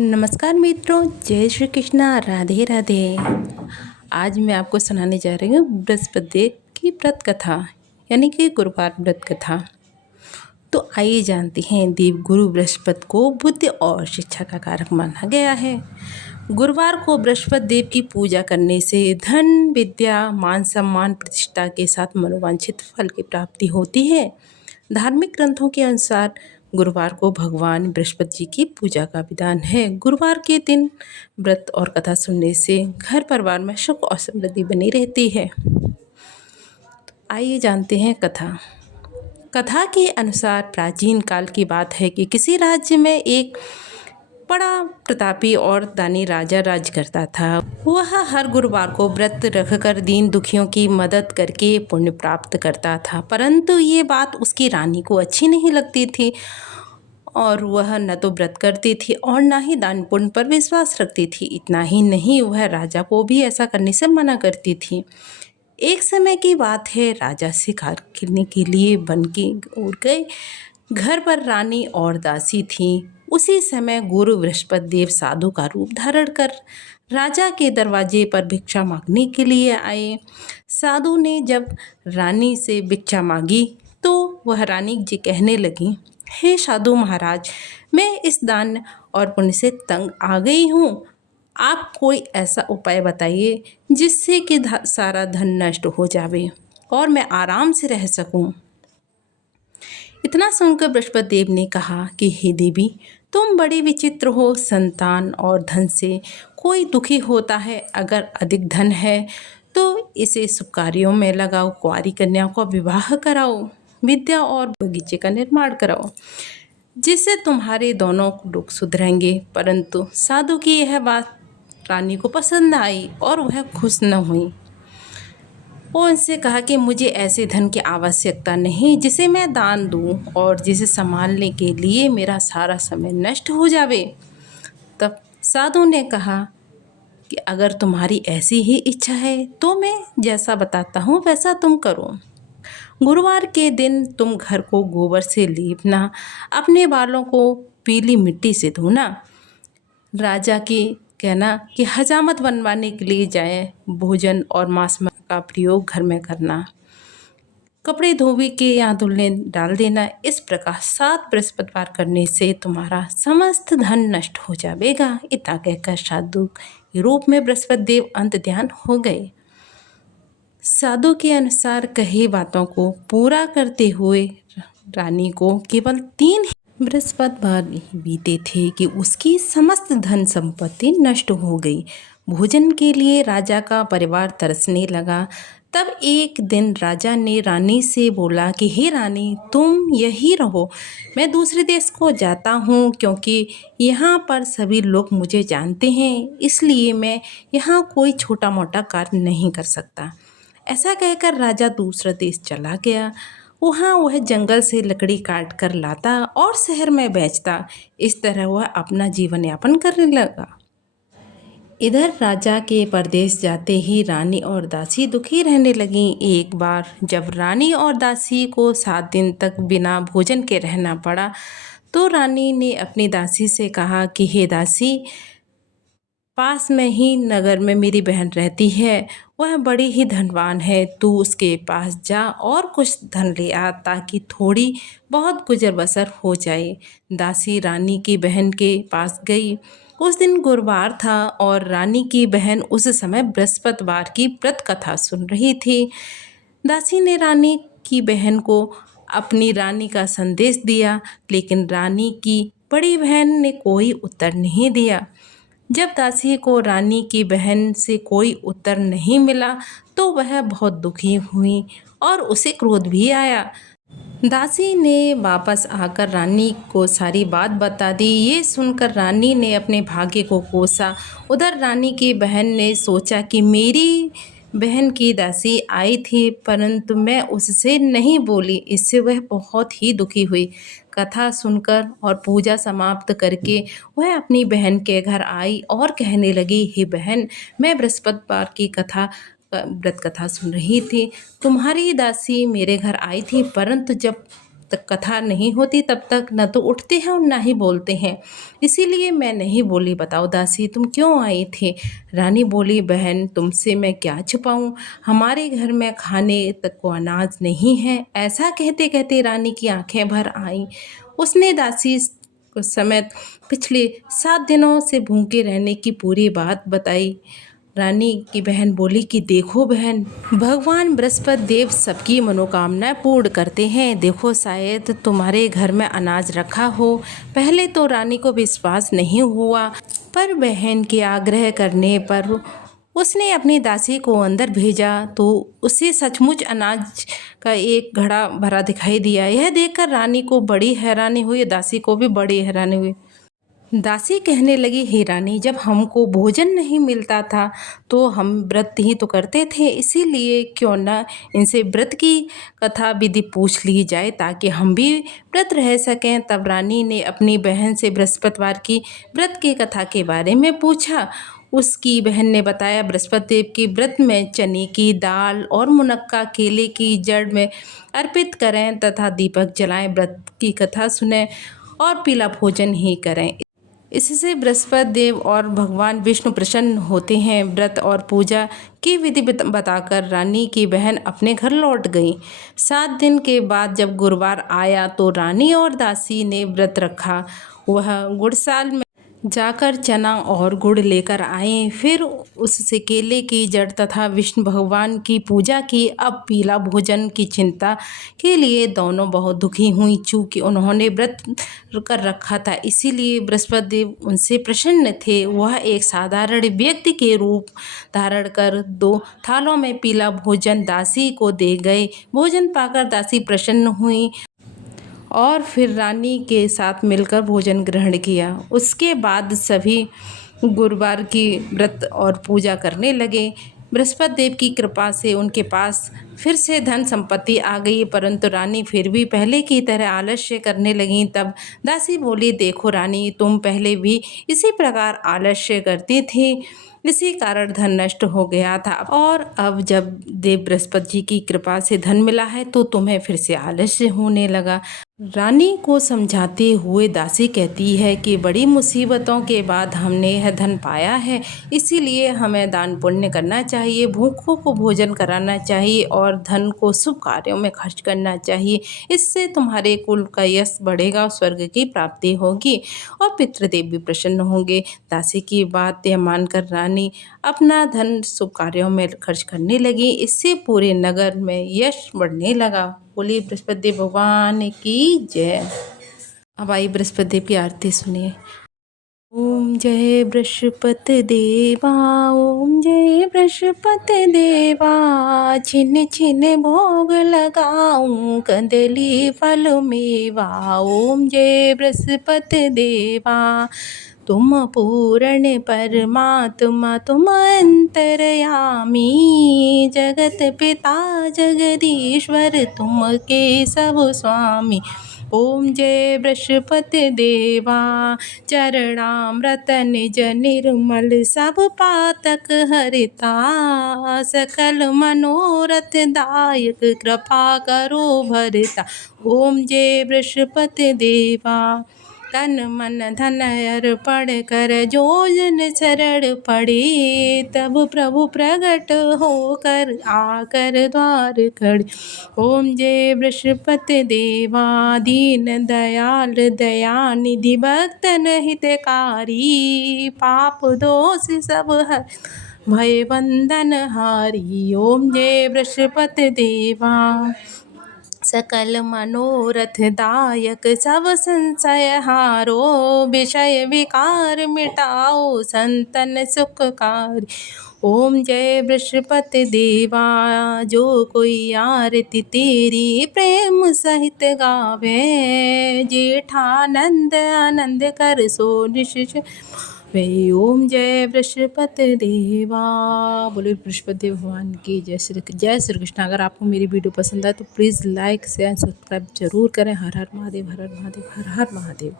नमस्कार मित्रों, जय श्री कृष्णा, राधे राधे। आज मैं आपको सुनाने जा रही हूँ बृहस्पति की व्रत कथा, यानी कि गुरुवार व्रत कथा। तो आइए जानते हैं, देवगुरु बृहस्पति को बुद्धि और शिक्षा का कारक माना गया है। गुरुवार को बृहस्पति देव की पूजा करने से धन, विद्या, मान सम्मान, प्रतिष्ठा के साथ मनोवांछित फल की प्राप्ति होती है। धार्मिक ग्रंथों के अनुसार गुरुवार को भगवान बृहस्पति जी की पूजा का विधान है। गुरुवार के दिन व्रत और कथा सुनने से घर परिवार में सुख और समृद्धि बनी रहती है। आइए जानते हैं कथा। कथा के अनुसार प्राचीन काल की बात है कि किसी राज्य में एक बड़ा प्रतापी और दानी राजा राज करता था। वह हर गुरुवार को व्रत रखकर दीन दुखियों की मदद करके पुण्य प्राप्त करता था, परंतु ये बात उसकी रानी को अच्छी नहीं लगती थी और वह न तो व्रत करती थी और न ही दान पुण्य पर विश्वास रखती थी। इतना ही नहीं, वह राजा को भी ऐसा करने से मना करती थी। एक समय की बात है, राजा शिकार करने के लिए वन की ओर गए। घर पर रानी और दासी थीं। उसी समय गुरु बृहस्पति देव साधु का रूप धारण कर राजा के दरवाजे पर भिक्षा मांगने के लिए आए। साधु ने जब रानी से भिक्षा मांगी तो वह रानी जी कहने लगी, हे साधु महाराज, मैं इस दान और पुण्य से तंग आ गई हूँ। आप कोई ऐसा उपाय बताइए जिससे कि सारा धन नष्ट हो जावे और मैं आराम से रह सकूं। इतना सुनकर बृहस्पति देव ने कहा कि हे देवी, तुम बड़ी विचित्र हो। संतान और धन से कोई दुखी होता है। अगर अधिक धन है तो इसे शुभ कार्यों में लगाओ, कुंवारी कन्या को विवाह कराओ, विद्या और बगीचे का निर्माण कराओ, जिससे तुम्हारे दोनों लोग सुधरेंगे। परंतु साधु की यह बात रानी को पसंद आई और वह खुश न हुई। वो उनसे कहा कि मुझे ऐसे धन की आवश्यकता नहीं जिसे मैं दान दूं और जिसे संभालने के लिए मेरा सारा समय नष्ट हो जावे। तब साधु ने कहा कि अगर तुम्हारी ऐसी ही इच्छा है तो मैं जैसा बताता हूँ वैसा तुम करो। गुरुवार के दिन तुम घर को गोबर से लीपना, अपने बालों को पीली मिट्टी से धोना, राजा की कहना कि हजामत बनवाने के लिए जाए, भोजन और मांस का प्रयोग घर में करना, कपड़े धोबी के यहाँ धुलने डाल देना। इस प्रकार 7 बृहस्पतिवार करने से तुम्हारा समस्त धन नष्ट हो जाएगा। इतना कहकर साधु के रूप में बृहस्पति देव अंत ध्यान हो गए। साधु के अनुसार कही बातों को पूरा करते हुए रानी को केवल 3 बृहस्पतिवार बीते थे कि उसकी समस्त धन संपत्ति नष्ट हो गई। भोजन के लिए राजा का परिवार तरसने लगा। तब एक दिन राजा ने रानी से बोला कि हे रानी, तुम यही रहो, मैं दूसरे देश को जाता हूँ, क्योंकि यहाँ पर सभी लोग मुझे जानते हैं, इसलिए मैं यहाँ कोई छोटा मोटा कार्य नहीं कर सकता। ऐसा कहकर राजा दूसरा देश चला गया। वहाँ वह जंगल से लकड़ी काट कर लाता और शहर में बेचता। इस तरह वह अपना जीवन यापन करने लगा। इधर राजा के परदेश जाते ही रानी और दासी दुखी रहने लगीं। एक बार जब रानी और दासी को 7 दिन तक बिना भोजन के रहना पड़ा तो रानी ने अपनी दासी से कहा कि हे दासी, पास में ही नगर में मेरी बहन रहती है, वह बड़ी ही धनवान है। तू उसके पास जा और कुछ धन ले आ ताकि थोड़ी बहुत गुजर बसर हो जाए। दासी रानी की बहन के पास गई। उस दिन गुरुवार था और रानी की बहन उस समय बृहस्पतिवार की व्रत कथा सुन रही थी। दासी ने रानी की बहन को अपनी रानी का संदेश दिया, लेकिन रानी की बड़ी बहन ने कोई उत्तर नहीं दिया। जब दासी को रानी की बहन से कोई उत्तर नहीं मिला तो वह बहुत दुखी हुई और उसे क्रोध भी आया। दासी ने वापस आकर रानी को सारी बात बता दी। ये सुनकर रानी ने अपने भाग्य को कोसा। उधर रानी की बहन ने सोचा कि मेरी बहन की दासी आई थी, परंतु मैं उससे नहीं बोली। इससे वह बहुत ही दुखी हुई। कथा सुनकर और पूजा समाप्त करके वह अपनी बहन के घर आई और कहने लगी, हे बहन, मैं बृहस्पतिवार की व्रत कथा सुन रही थी। तुम्हारी दासी मेरे घर आई थी, परंतु जब तक कथा नहीं होती तब तक न तो उठते हैं और ना ही बोलते हैं। इसीलिए मैं नहीं बोली। बताओ दासी, तुम क्यों आई थी? रानी बोली, बहन तुमसे मैं क्या छुपाऊं, हमारे घर में खाने तक को अनाज नहीं है। ऐसा कहते कहते रानी की आंखें भर आईं। उसने दासी को समेत पिछले 7 दिनों से भूखे रहने की पूरी बात बताई। रानी की बहन बोली कि देखो बहन, भगवान बृहस्पति देव सबकी मनोकामनाएं पूर्ण करते हैं। देखो शायद तुम्हारे घर में अनाज रखा हो। पहले तो रानी को विश्वास नहीं हुआ, पर बहन के आग्रह करने पर उसने अपनी दासी को अंदर भेजा तो उसे सचमुच अनाज का एक घड़ा भरा दिखाई दिया। यह देखकर रानी को बड़ी हैरानी हुई, दासी को भी बड़ी हैरानी हुई। दासी कहने लगी, हे रानी, जब हमको भोजन नहीं मिलता था तो हम व्रत ही तो करते थे, इसीलिए क्यों ना इनसे व्रत की कथा विधि पूछ ली जाए ताकि हम भी व्रत रह सकें। तब रानी ने अपनी बहन से बृहस्पतिवार की व्रत की कथा के बारे में पूछा। उसकी बहन ने बताया, बृहस्पति देव के व्रत में चने की दाल और मुनक्का केले की जड़ में अर्पित करें तथा दीपक जलाएं, व्रत की कथा सुनें और पीला भोजन ही करें। इससे बृहस्पति देव और भगवान विष्णु प्रसन्न होते हैं। व्रत और पूजा की विधि बताकर रानी की बहन अपने घर लौट गई। 7 दिन के बाद जब गुरुवार आया तो रानी और दासी ने व्रत रखा। वह गुड़साल में जाकर चना और गुड़ लेकर आए, फिर उससे केले की जड़ तथा विष्णु भगवान की पूजा की। अब पीला भोजन की चिंता के लिए दोनों बहुत दुखी हुई, चूँकि उन्होंने व्रत कर रखा था, इसीलिए बृहस्पति देव उनसे प्रसन्न थे। वह एक साधारण व्यक्ति के रूप धारण कर 2 थालों में पीला भोजन दासी को दे गए। भोजन पाकर दासी प्रसन्न हुई और फिर रानी के साथ मिलकर भोजन ग्रहण किया। उसके बाद सभी गुरुवार की व्रत और पूजा करने लगे। बृहस्पति देव की कृपा से उनके पास फिर से धन संपत्ति आ गई, परंतु रानी फिर भी पहले की तरह आलस्य करने लगी। तब दासी बोली, देखो रानी, तुम पहले भी इसी प्रकार आलस्य करती थी, इसी कारण धन नष्ट हो गया था, और अब जब देव बृहस्पति जी की कृपा से धन मिला है तो तुम्हें फिर से आलस्य होने लगा। रानी को समझाते हुए दासी कहती है कि बड़ी मुसीबतों के बाद हमने यह धन पाया है, इसीलिए हमें दान पुण्य करना चाहिए, भूखों को भोजन कराना चाहिए और धन को शुभ कार्यों में खर्च करना चाहिए। इससे तुम्हारे कुल का यश बढ़ेगा, स्वर्ग की प्राप्ति होगी और पितृदेव भी प्रसन्न होंगे। दासी की बात यह मानकर रानी अपना धन शुभ कार्यों में खर्च करने लगी। इससे पूरे नगर में यश बढ़ने लगा। बोलिए बृहस्पति देव भगवान की जय। अब आई बृहस्पति देव की आरती सुनिए। ओम जय बृहस्पति देवा, ओम जय बृहस्पति देवा, छिन छिन भोग लगाऊं कंदली फल मेवा। ओम जय बृहस्पति देवा, तुम पूर्ण परमात्मा, तुम अंतर्यामी, जगत पिता जगदीश्वर, तुम केशव स्वामी। ओम जय बृहस्पति देवा, चरणामृत निज निर्मल, सब पातक हरिता, सकल मनोरथ दायक, कृपा करो भरता। ओम जय बृहस्पति देवा, तन मन धन अर्पण कर, जो जन शरण पड़े, तब प्रभु प्रगट होकर आकर द्वार खड़े। ओम जय बृहस्पति देवा, दीन दयाल दयानिधि, भक्तन हितकारी, पाप दोष सब हर भय बंधन हारी। ओम जय बृहस्पति देवा, सकल मनोरथ दायक, सब संशय हारो, विषय विकार मिटाओ, संतन सुखकारी। ओम जय बृहस्पति देवा, जो कोई आरती तेरी प्रेम सहित गावे, जेठानंद आनंद कर सो निशिष वे। ओम जय बृहस्पति देवा। बोले बृहस्पति देव भगवान की जय श्री कृष्ण। अगर आपको मेरी वीडियो पसंद आए तो प्लीज़ लाइक शेयर सब्सक्राइब जरूर करें। हर हर महादेव, हर हर महादेव, हर हर महादेव।